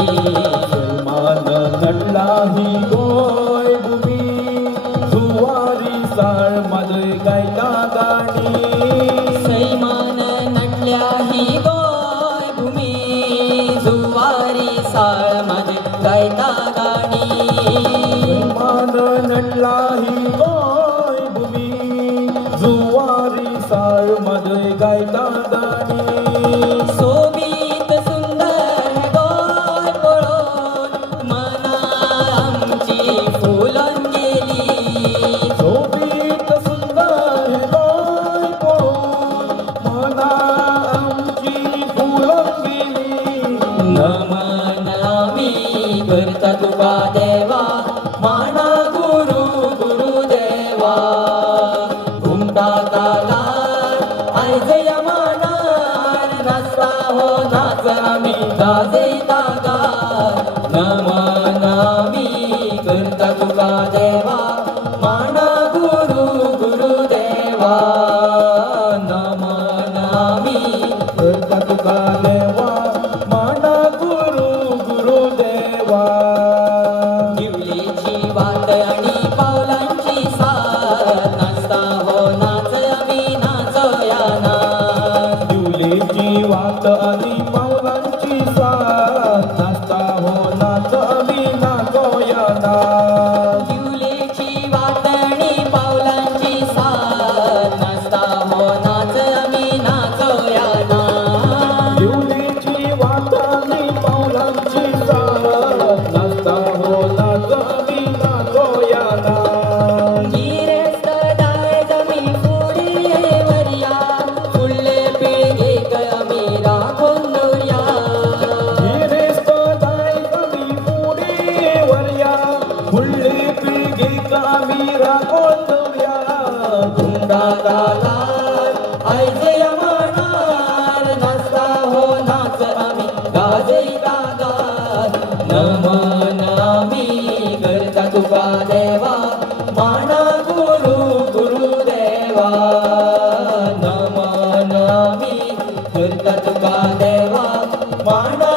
सैमान नटला ही गोय भूमी जुवारी साळ मध्ये गायता गाणी सैमान नटल्या ही गोय भूमी जुवारी साळ मध्ये गायता गाणी सैमान नटला ही गोय भूमी जुवारी साळ मध्ये गायता गाणी सोबीत सुंदर गोय पळोन मना आमची फुलून गेली शोभित सुंदर गोय पळून मना आमची फुलून गेली नमन आम्ही करता तुका देवा माना गुरु गुरुदेवा घुमता तालार आयजया मानार नाचता हो नाच आम्ही गाजयता गार नमन आम्ही करता तुका देवा माना गुरु गुरुदेवा नमन आम्ही करता तुका देवा माना गुरु गुरुदेवा दिवलीची वाट आणि पावलांची साथ नाचता हो नाच आम्ही नाचया ना दिवलीची वाट आणि पावलांची साथ नाचता हो नाच आम्ही नाचोया ना दिवलीची वाट आणि पावलांची साथ नाचता हो नाच आम्ही नाचया ना दिवलीची वाट आणि पावलांची साथ नाचता हो नाच आम्ही नाचोया ना गिरेस्त दायज मी पुढे वरया फुडले पिळगेक आम्ही राखून दवरया गिरेस्त दायकमी पुढे वरया फुडले पिळगेक आम्ही राखून दवरया घुमटा तालार आयजया मानार नाचता हो नाच आम्ही गाजयता गार नमन आम्ही करता तुका देवा माना गुरु गुरुदेवा नमन आम्ही करता तुका देवा माना